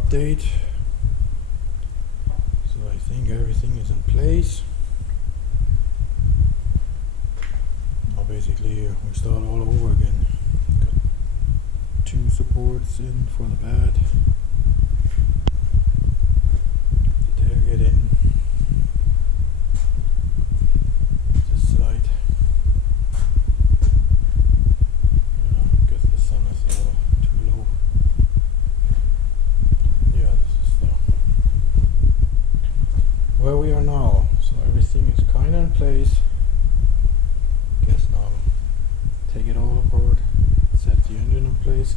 update. So I think everything is in place. Now basically we start all over again. Got 2 supports in for the bed. The tailgate in. This side. Guess the sun is a little too low. Yeah, this is where we are now. So everything is kinda in place. Guess now take it all apart, set the engine in place.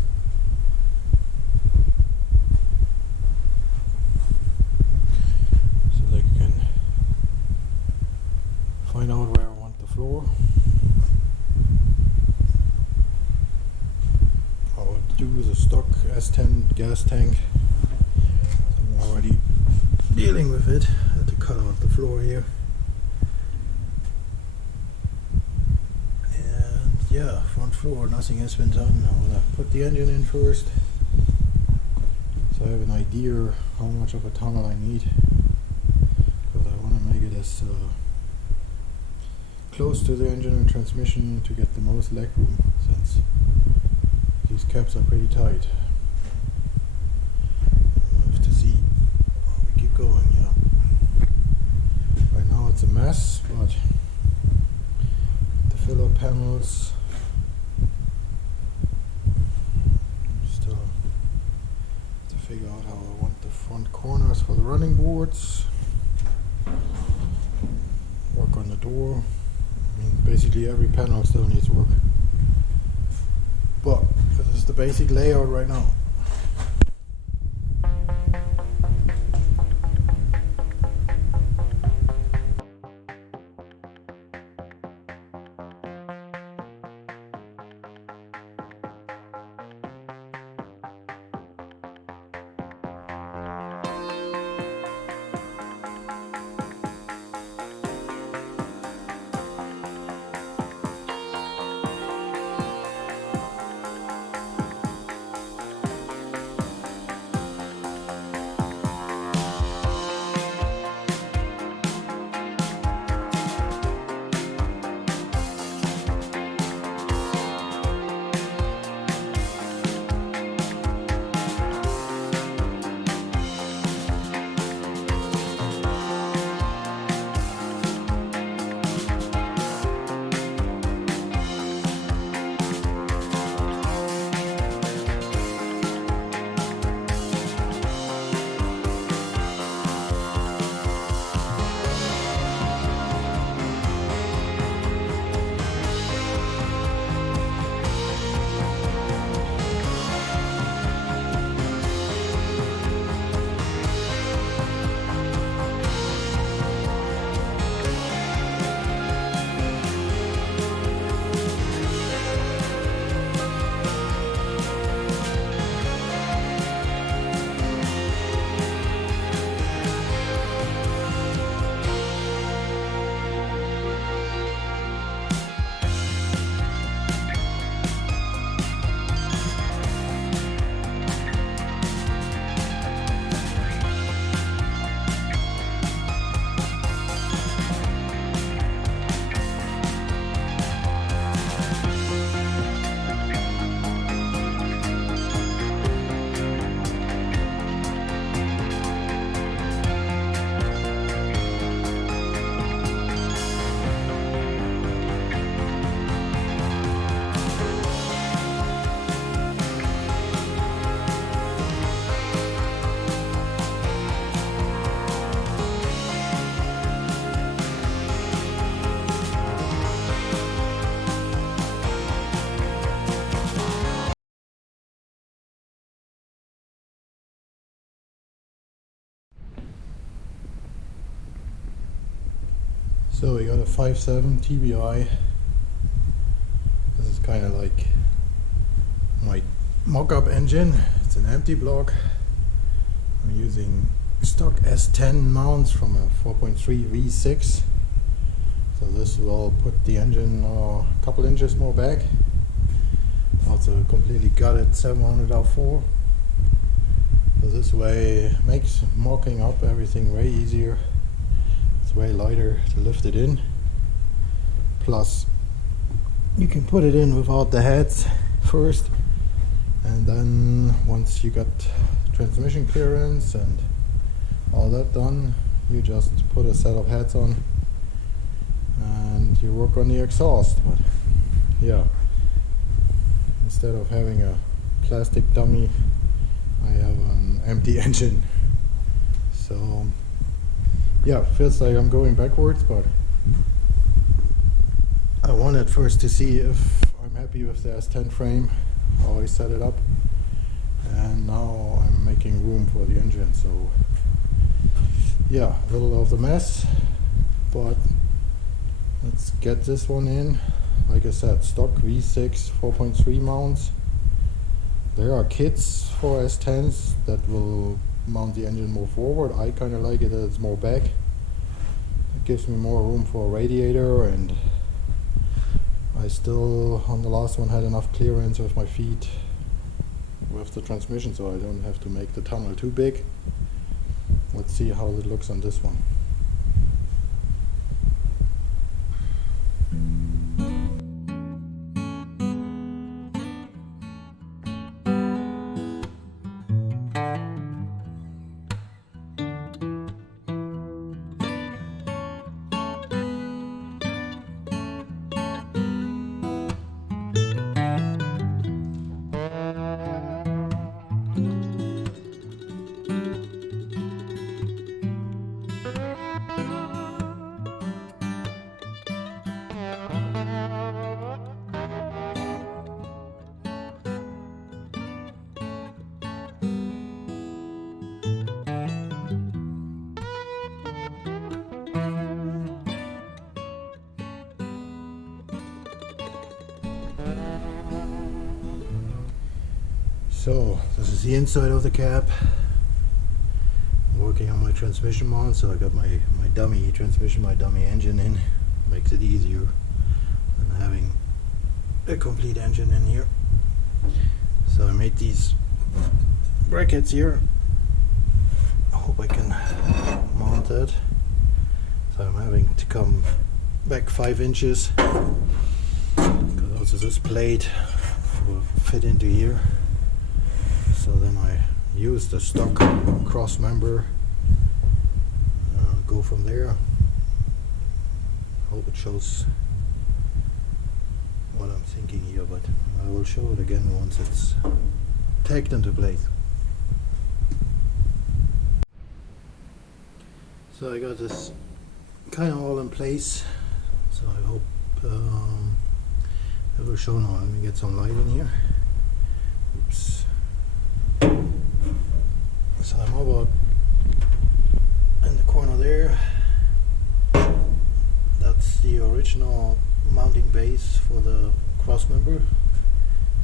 So that you can find out where I want the floor. All I want to do is a stock S10 gas tank. I'm already dealing with it. I had to cut out the floor here. And yeah, front floor, nothing has been done. I'm gonna put the engine in first, so I have an idea how much of a tunnel I need, because I want to make it as close to the engine and transmission to get the most leg room, since these caps are pretty tight. I'll have to see how we keep going. Yeah, right now it's a mess, but the filler panels still have to figure out how I want the front corners for the running boards. Work on the door. I mean, basically every panel still needs work, but this is the basic layout right now. So we got a 5.7 TBI. This is kind of like my mock-up engine. It's an empty block. I'm using stock S10 mounts from a 4.3 V6. So this will put the engine a couple inches more back. Also completely gutted 700 R4. So this way makes mocking up everything way easier. It's way lighter to lift it in. Plus you can put it in without the heads first, and then once you got transmission clearance and all that done, you just put a set of heads on and you work on the exhaust. But yeah, instead of having a plastic dummy, I have an empty engine. So yeah, feels like I'm going backwards, but I wanted first to see if I'm happy with the S10 frame, how I set it up, and now I'm making room for the engine. So yeah, a little of the mess, but let's get this one in. Like I said, stock V6 4.3 mounts. There are kits for S10s that will mount the engine more forward. I kind of like it that it's more back. It gives me more room for a radiator, and I still, on the last one, had enough clearance with my feet with the transmission, so I don't have to make the tunnel too big. Let's see how it looks on this one. So this is the inside of the cab. I'm working on my transmission mount, so I got my dummy transmission, my dummy engine in. Makes it easier than having a complete engine in here. So I made these brackets here. I hope I can mount that. So I'm having to come back 5 inches, because also this plate will fit into here. So then I use the stock cross member, go from there. Hope it shows what I'm thinking here, but I will show it again once it's tacked into place. So I got this kind of all in place, so I hope it will show now. Let me get some light in here. Oops. So I'm about in the corner there. That's the original mounting base for the cross member.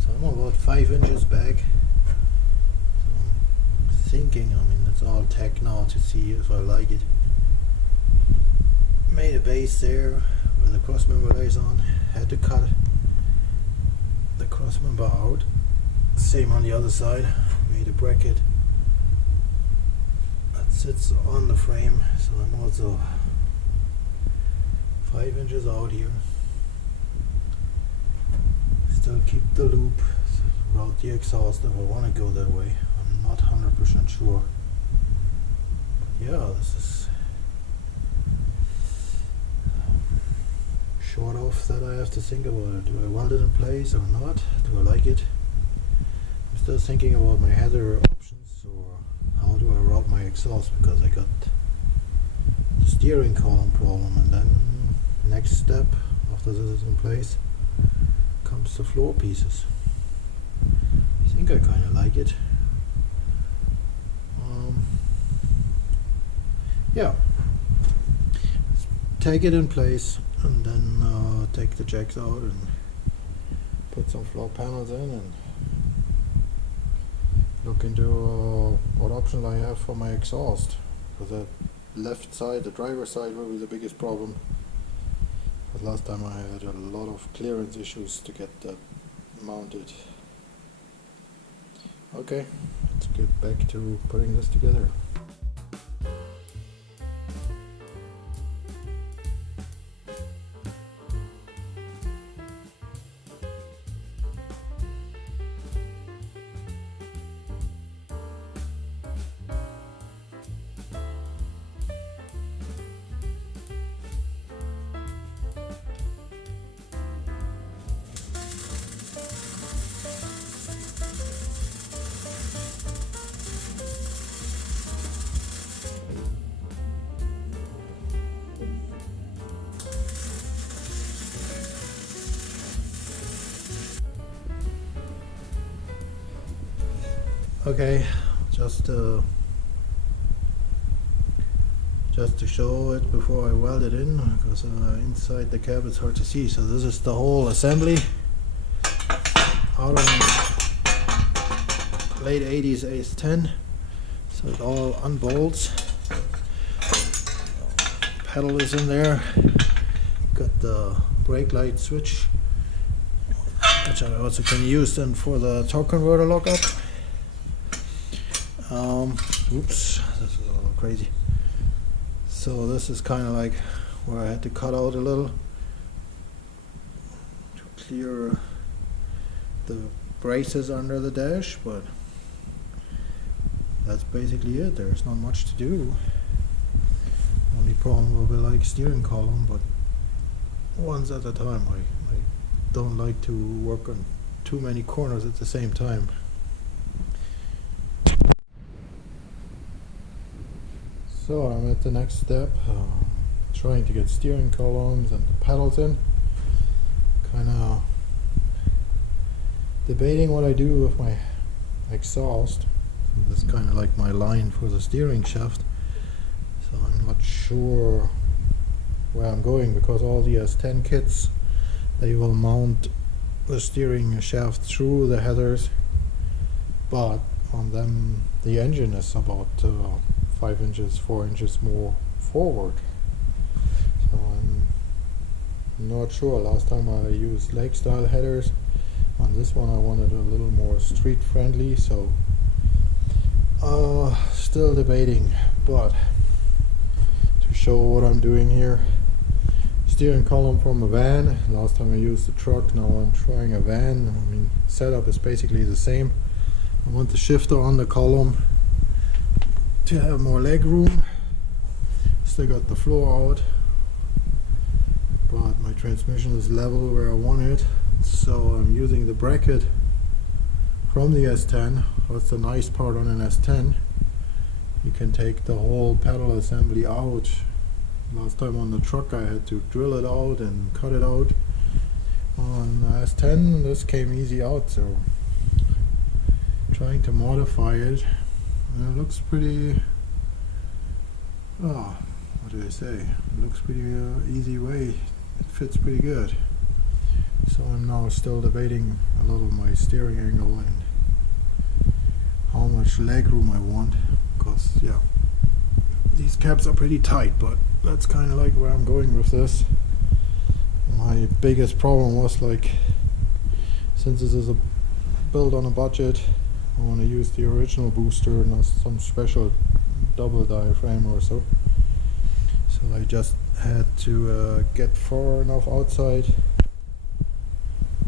So I'm about 5 inches back. So I'm thinking, I mean, it's all tech now to see if I like it. Made a base there where the cross member lays on. Had to cut the cross member out. Same on the other side. Made a bracket that sits on the frame, so I'm also 5 inches out here. Still keep the loop throughout the exhaust if I want to go that way. I'm not 100% sure. But yeah, this is short off that I have to think about it. Do I weld it in place or not? Do I like it? I'm still thinking about my header options, or how do I route my exhaust, because I got the steering column problem, and then next step after this is in place comes the floor pieces. I think I kind of like it. Yeah, let's take it in place and then take the jacks out and put some floor panels in and look into what options I have for my exhaust. Because the left side, the driver's side, will be the biggest problem. But last time I had a lot of clearance issues to get that mounted. Okay, let's get back to putting this together. Okay, just to show it before I weld it in, because inside the cab it's hard to see. So this is the whole assembly out of late 80s AS10. So it all unbolts. Pedal is in there. Got the brake light switch, which I also can use then for the torque converter lockup. Oops, this is a little crazy. So this is kind of like where I had to cut out a little to clear the braces under the dash, but that's basically it. There's not much to do. Only problem will be like steering column, but once at a time. I don't like to work on too many corners at the same time. So I'm at the next step, trying to get steering columns and the pedals in. Kind of debating what I do with my exhaust. This is kind of like my line for the steering shaft. So I'm not sure where I'm going, because all the S10 kits, they will mount the steering shaft through the headers, but on them the engine is about 5 inches, 4 inches more forward. So I'm not sure. Last time I used leg style headers. On this one I wanted a little more street friendly, so still debating. But to show what I'm doing here, steering column from a van. Last time I used the truck, now I'm trying a van. I mean, setup is basically the same. I want the shifter on the column to have more leg room. Still got the floor out, but my transmission is level where I want it, so I'm using the bracket from the S10. That's the nice part on an S10. You can take the whole pedal assembly out. Last time on the truck I had to drill it out and cut it out. On S10 this came easy out, so trying to modify it. And it looks pretty, what do I say? It looks pretty easy way. It fits pretty good. So I'm now still debating a little my steering angle and how much leg room I want, because yeah, these caps are pretty tight, but that's kind of like where I'm going with this. My biggest problem was, like, since this is a build on a budget, I want to use the original booster, not some special double diaphragm or so. So I just had to get far enough outside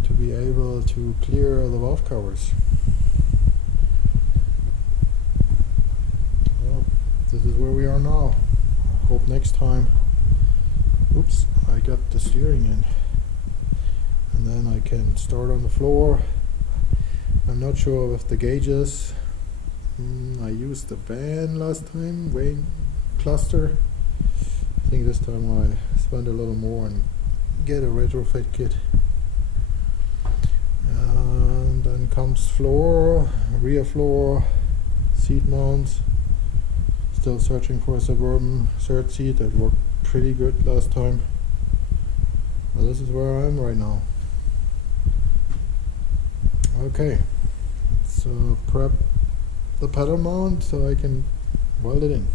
to be able to clear the valve covers. Well, this is where we are now. I hope next time, oops, I got the steering in, and then I can start on the floor. I'm not sure with the gauges. I used the van last time, Wayne cluster. I think this time I spend a little more and get a retrofit kit. And then comes floor, rear floor, seat mounts. Still searching for a Suburban third seat. That worked pretty good last time. But this is where I am right now. Okay, let's prep the pedal mount so I can weld it in.